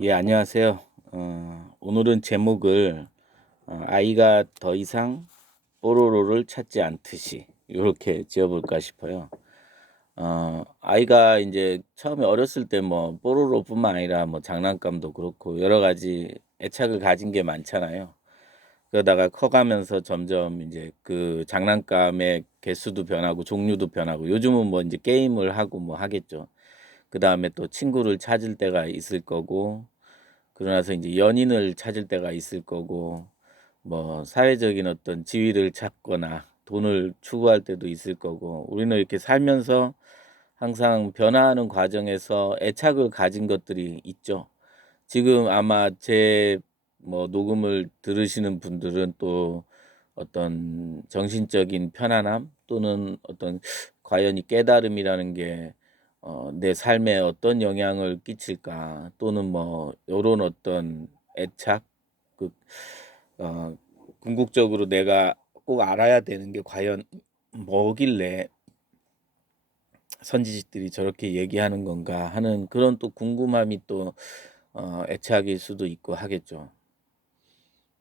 예, 안녕하세요. 오늘은 제목을 아이가 더 이상 뽀로로를 찾지 않듯이 이렇게 지어볼까 싶어요. 아이가 이제 처음에 어렸을 때 뭐 뽀로로뿐만 아니라 뭐 장난감도 그렇고 여러 가지 애착을 가진 게 많잖아요. 그러다가 커가면서 점점 이제 그 장난감의 개수도 변하고 종류도 변하고 요즘은 뭐 이제 게임을 하고 뭐 하겠죠. 그다음에 또 친구를 찾을 때가 있을 거고 그러나서 이제 연인을 찾을 때가 있을 거고 뭐 사회적인 어떤 지위를 찾거나 돈을 추구할 때도 있을 거고 우리는 이렇게 살면서 항상 변화하는 과정에서 애착을 가진 것들이 있죠. 지금 아마 제 뭐 녹음을 들으시는 분들은 또 어떤 정신적인 편안함 또는 어떤 과연 이 깨달음이라는 게 내 삶에 어떤 영향을 끼칠까 또는 뭐 요런 어떤 애착 그 어 궁극적으로 내가 꼭 알아야 되는 게 과연 뭐길래 선지식들이 저렇게 얘기하는 건가 하는 그런 또 궁금함이 또 애착일 수도 있고 하겠죠.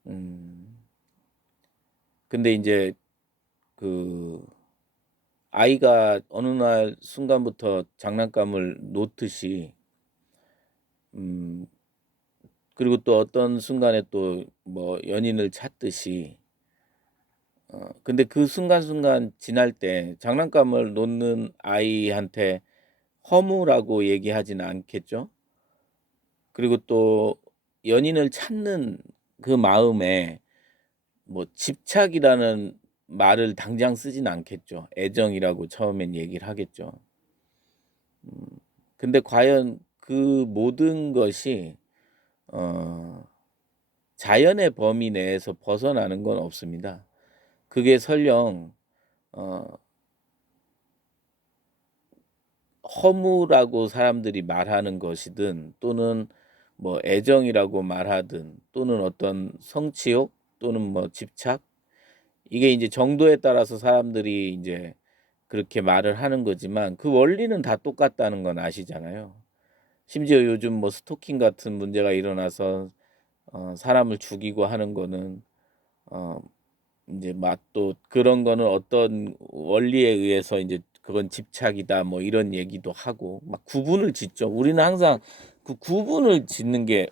음. 근데 인제 그 아이가 어느 날 순간부터 장난감을 놓듯이 음 그리고 또 어떤 순간에 또 뭐 연인을 찾듯이 근데 그 순간순간 지날 때 장난감을 놓는 아이한테 허무라고 얘기하지는 않겠죠? 그리고 또 연인을 찾는 그 마음에 뭐 집착이라는 말을 당장 쓰진 않겠죠. 애정이라고 처음엔 얘기를 하겠죠. 음 근데 과연 그 모든 것이 어 자연의 범위 내에서 벗어나는 건 없습니다. 그게 설령 어 허무라고 사람들이 말하는 것이든 또는 뭐 애정이라고 말하든 또는 어떤 성취욕 또는 뭐 집착 이게 인제 정도에 따라서 사람들이 인제 그렇게 말을 하는 거지만 그 원리는 다 똑같다는 건 아시잖아요. 심지어 요즘 뭐 스토킹 같은 문제가 일어나서 사람을 죽이고 하는 거는 어 인제 막 또 그런 거는 어떤 원리에 의해서 인제 "그건 집착이다." 뭐 이런 얘기도 하고 막 구분을 짓죠. 우리는 항상 그 구분을 짓는 게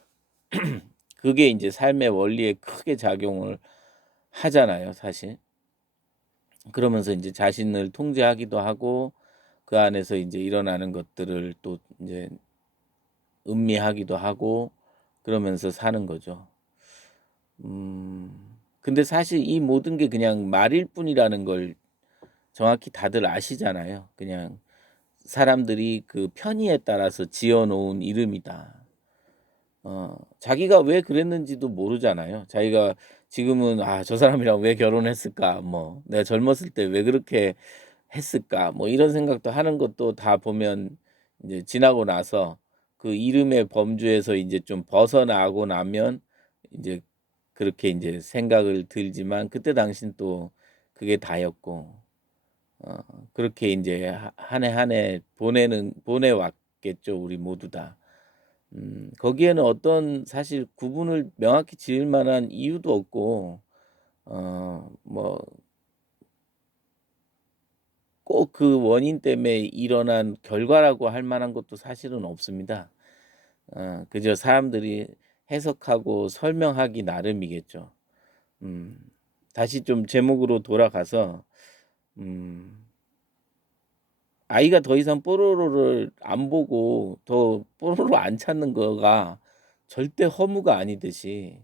그게 인제 삶의 원리에 크게 작용을 하잖아요 사실. 그러면서 인제 자신을 통제하기도 하고 그 안에서 인제 일어나는 것들을 또 인제 음미하기도 하고 그러면서 사는 거죠. 근데 사실 이 모든 게 그냥 말일 뿐이라는 걸 정확히 다들 아시잖아요. 그냥 사람들이 그 편의에 따라서 지어 놓은 이름이다. 자기가 왜 그랬는지도 모르잖아요. 자기가 지금은 '아 저 사람이랑 왜 결혼했을까?' 뭐 '내가 젊었을 때 왜 그렇게 했을까?' 뭐 이런 생각도 하는 것도 다 보면 인제 지나고 나서 그 이름의 범주에서 인제 좀 벗어나고 나면 인제 그렇게 인제 생각을 들지만 그때 당시는 또 그게 다였고 어 그렇게 인제 한 해 한 해 보내 왔겠죠, 우리 모두 다. 거기에는 어떤 사실 구분을 명확히 지을 만한 이유도 없고 뭐 꼭 그 원인 때문에 일어난 결과라고 할 만한 것도 사실은 없습니다. 그저 사람들이 해석하고 설명하기 나름이겠죠. 음 다시 좀 제목으로 돌아가서 음 아이가 더 이상 뽀로로를 안 보고 더 뽀로로 안 찾는 거가 절대 허무가 아니듯이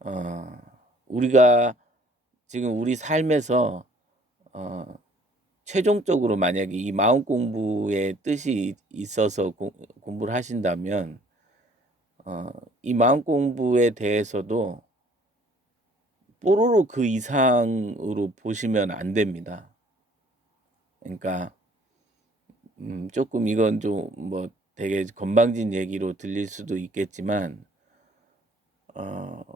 어 우리가 지금 우리 삶에서 어 최종적으로 만약에 이 마음 공부의 뜻이 있어서 공부를 하신다면 어 이 마음 공부에 대해서도 뽀로로 그 이상으로 보시면 안 됩니다. 그러니까 쪼끔 이건 좀 뭐 되게 건방진 얘기로 들릴 수도 있겠지만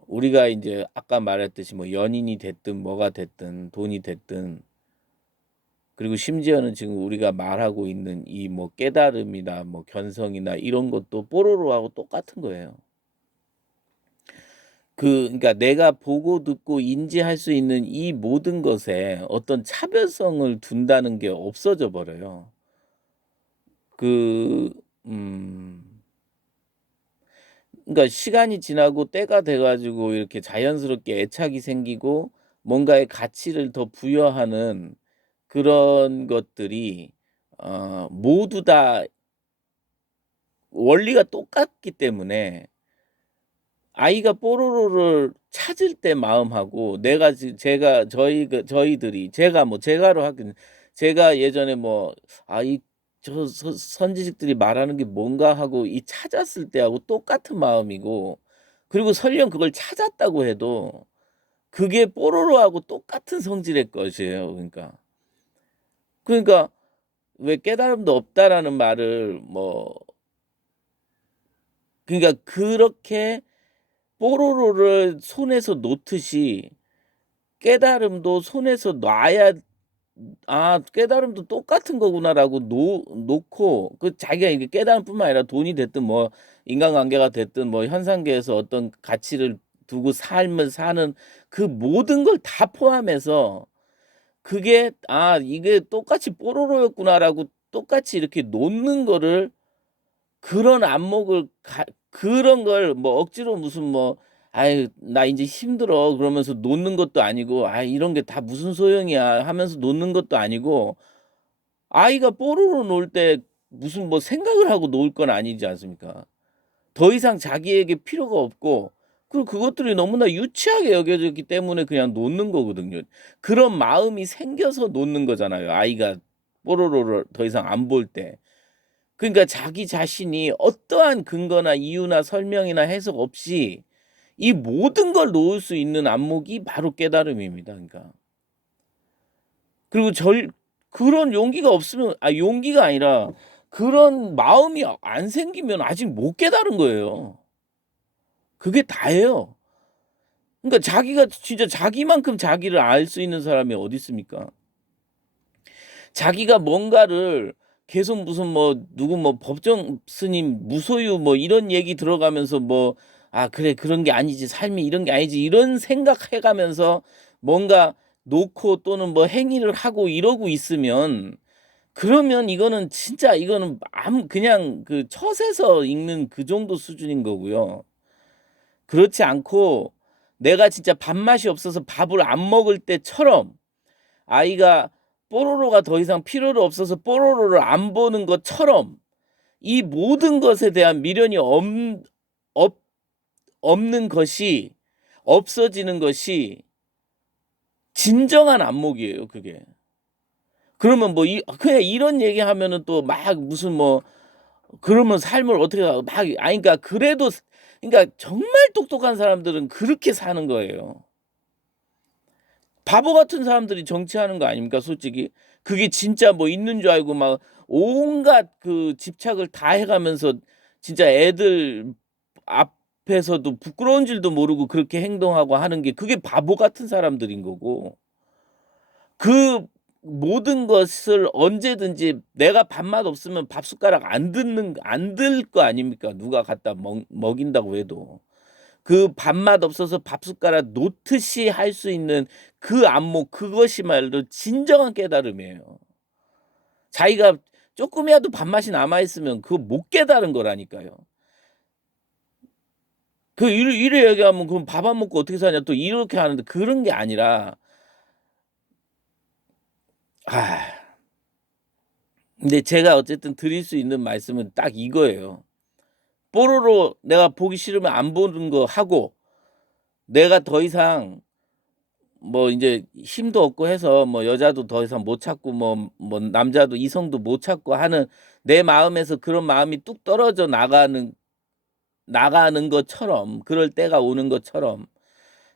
우리가 인제 아까 말했듯이 뭐 연인이 됐든 뭐가 됐든 돈이 됐든 그리고 심지어는 지금 우리가 말하고 있는 이 뭐 깨달음이나 뭐 견성이나 이런 것도 뽀로로하고 똑같은 거예요. 그러니까 내가 보고 듣고 인지할 수 있는 이 모든 것에 어떤 차별성을 둔다는 게 없어져 버려요. 그 음 그러니까 시간이 지나고 때가 돼 가지고 이렇게 자연스럽게 애착이 생기고 뭔가의 가치를 더 부여하는 그런 것들이 모두 다 원리가 똑같기 때문에 아이가 뽀로로를 찾을 때 마음하고 내가 제가 저희들이 제가 뭐 제가로 하긴 제가 예전에 뭐 '아 이 저 선지식들이 말하는 게 뭔가.' 하고 이 찾았을 때하고 똑같은 마음이고, 그리고 설령 그걸 찾았다고 해도 그게 뽀로로하고 똑같은 성질의 것이에요 그러니까. 그러니까 왜 "깨달음도 없다."라는 말을 뭐 그러니까 그렇게 뽀로로를 손에서 놓듯이 깨달음도 손에서 놔야 '아 깨달음도 똑같은 거구나.'라고 놓고 그 자기가 이게 깨달음뿐만 아니라 돈이 됐든 뭐 인간관계가 됐든 뭐 현상계에서 어떤 가치를 두고 삶을 사는 그 모든 걸 다 포함해서 그게 '아 이게 똑같이 뽀로로였구나.'라고 똑같이 이렇게 놓는 거를, 그런 안목을 그런 걸 뭐 억지로 무슨 뭐 "아이 나 인제 힘들어." 그러면서 놓는 것도 아니고 "아 이런 게 다 무슨 소용이야." 하면서 놓는 것도 아니고, 아이가 뽀로로 놀 때 무슨 뭐 생각을 하고 놀 건 아니지 않습니까? 더 이상 자기에게 필요가 없고, 그리고 그것들이 너무나 유치하게 여겨졌기 때문에 그냥 놓는 거거든요. 그런 마음이 생겨서 놓는 거잖아요, 아이가 뽀로로를 더 이상 안 볼 때. 그러니까 자기 자신이 어떠한 근거나 이유나 설명이나 해석 없이 이 모든 걸 놓을 수 있는 안목이 바로 깨달음입니다 그러니까. 그리고 그런 용기가 없으면, 용기가 아니라 그런 마음이 안 생기면 아직 못 깨달은 거예요. 그게 다예요. 그러니까 자기가 진짜 자기만큼 자기를 알 수 있는 사람이 어디 있습니까? 자기가 뭔가를 계속 무슨 뭐 누구 뭐 법정 스님 무소유 뭐 이런 얘기 들어가면서 뭐 '아 그래 그런 게 아니지. 삶이 이런 게 아니지.' 이런 생각해 가면서 뭔가 놓고 또는 뭐 행위를 하고 이러고 있으면, 그러면 이거는 진짜 이거는 그냥 그 처세서 읽는 그 정도 수준인 거고요. 그렇지 않고 내가 진짜 밥맛이 없어서 밥을 안 먹을 때처럼 아이가 뽀로로가 더 이상 필요로 없어서 뽀로로를 안 보는 것처럼 이 모든 것에 대한 미련이 없 없는 것이, 없어지는 것이 진정한 안목이에요 그게. 그러면 뭐 그냥 이런 얘기하면은 또 막 무슨 뭐 그러면 삶을 어떻게 그러니까 그래도 그러니까 정말 똑똑한 사람들은 그렇게 사는 거예요. 바보 같은 사람들이 정치하는 거 아닙니까 솔직히? 그게 진짜 뭐 있는 줄 알고 막 온갖 그 집착을 다 해 가면서 진짜 애들 앞에서도 부끄러운 줄도 모르고 그렇게 행동하고 하는 게, 그게 바보 같은 사람들인 거고, 그 모든 것을 언제든지 내가 밥맛 없으면 밥숟가락 안 들 거 아닙니까 누가 갖다 먹인다고 해도. 그 밥맛 없어서 밥숟가락 놓듯이 할 수 있는 그 안목, 그것이말로 진정한 깨달음이에요. 자기가 쪼끔이라도 밥맛이 남아 있으면 그거 못 깨달은 거라니까요. 이래 얘기하면 "그럼 밥 안 먹고 어떻게 사냐." 또 이렇게 하는데, 그런 게 아니라 아 근데 제가 어쨌든 드릴 수 있는 말씀은 딱 이거예요. 뽀로로 내가 보기 싫으면 안 보는 거 하고, 내가 더 이상 뭐 인제 힘도 없고 해서 뭐 여자도 더 이상 못 찾고 뭐 남자도 이성도 못 찾고 하는 내 마음에서 그런 마음이 뚝 떨어져 나가는 것처럼, 그럴 때가 오는 것처럼,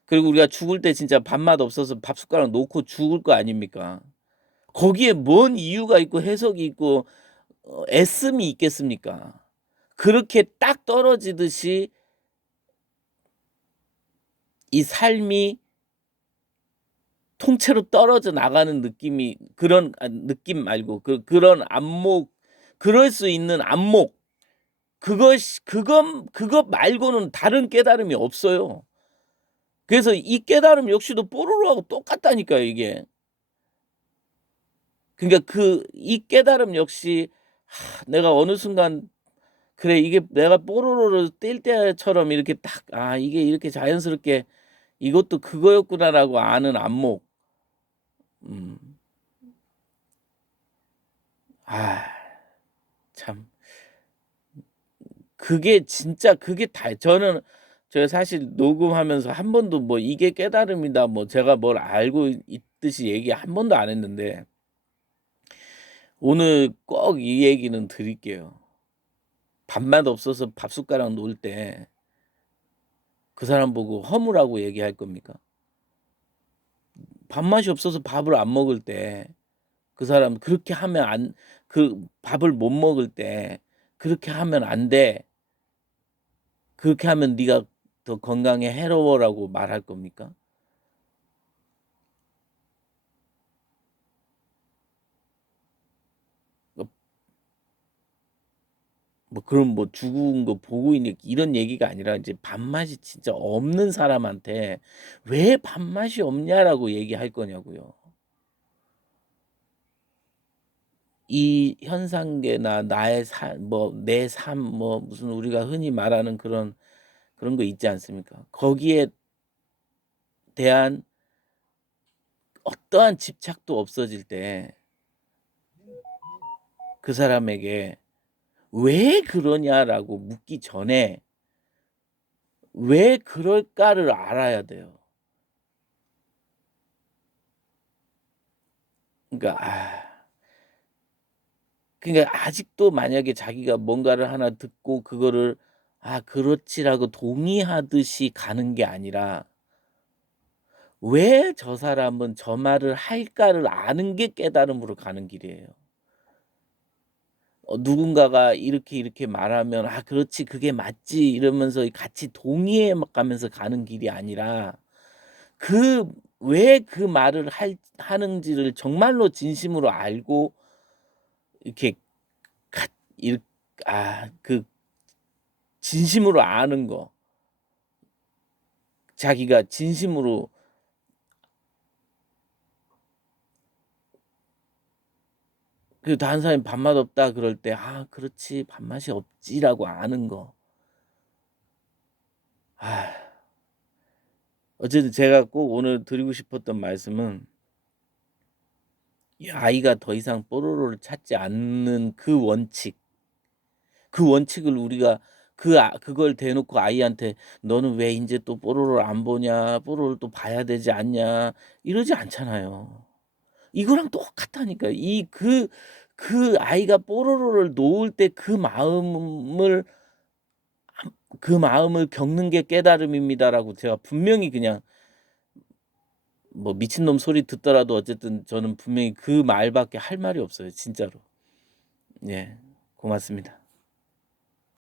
그리고 우리가 죽을 때 진짜 밥맛 없어서 밥숟가락 놓고 죽을 거 아닙니까? 거기에 뭔 이유가 있고 해석이 있고 애씀이 있겠습니까? 그렇게 딱 떨어지듯이 이 삶이, 통째로 떨어져 나가는 느낌이 그런 느낌 말고 그런 안목 그럴 수 있는 안목 그것 말고는 다른 깨달음이 없어요. 그래서 이 깨달음 역시도 뽀로로하고 똑같다니까요 이게. 그러니까 이 깨달음 역시 내가 어느 순간 '그래 이게 내가 뽀로로를 뛸 때처럼 이렇게 딱 이게 이렇게 자연스럽게 이것도 그거였구나.'라고 아는 안목. 음. 참 그게 진짜 그게 다 제가 사실 녹음하면서 한 번도 뭐 "이게 깨달음이다." 뭐 제가 뭘 알고 있듯이 얘기 한 번도 안 했는데 오늘 꼭 이 얘기는 드릴게요. 밥맛 없어서 밥숟가락 놓을 때 그 사람 보고 허무라고 얘기할 겁니까? 밥맛이 없어서 밥을 안 먹을 때 그 사람 그렇게 하면 밥을 못 먹을 때 "그렇게 하면 안 돼. 그렇게 하면 네가 더 건강에 해로워."라고 말할 겁니까? 뭐 그럼 뭐 죽은 거 보고 있는 이런 얘기가 아니라 인제 밥맛이 진짜 없는 사람한테 "왜 밥맛이 없냐?"라고 얘기할 거냐고요. 이 현상계나 나의 삶 뭐 내 삶 뭐 무슨 우리가 흔히 말하는 그런 거 있지 않습니까? 거기에 대한 어떠한 집착도 없어질 때 그 사람에게 "왜 그러냐?"라고 묻기 전에 왜 그럴까를 알아야 돼요. 그러니까 아직도 만약에 자기가 뭔가를 하나 듣고 그거를 '아 그렇지.'라고 동의하듯이 가는 게 아니라 왜 저 사람은 저 말을 할까를 아는 게 깨달음으로 가는 길이에요. 누군가가 이렇게 이렇게 말하면 '아 그렇지. 그게 맞지.' 이러면서 같이 동의해 막 가면서 가는 길이 아니라 왜 그 말을 하는지를 정말로 진심으로 알고 이렇게 갓 일 그 진심으로 아는 거. 자기가 진심으로 다른 사람이 "밥맛 없다." 그럴 때 '아 그렇지. 밥맛이 없지.'라고 아는 거. 아 어쨌든 제가 꼭 오늘 드리고 싶었던 말씀은 이 아이가 더 이상 뽀로로를 찾지 않는 그 원칙을 우리가 그걸 대놓고 아이한테 "너는 왜 인제 또 뽀로로를 안 보냐. 뽀로로를 또 봐야 되지 않냐." 이러지 않잖아요. 이거랑 똑같다니까요. 그 아이가 뽀로로를 놓을 때 그 마음을 겪는 게 깨달음입니다라고 제가 분명히 그냥 뭐 미친놈 소리 듣더라도 어쨌든 저는 분명히 그 말밖에 할 말이 없어요 진짜로. 예. 고맙습니다.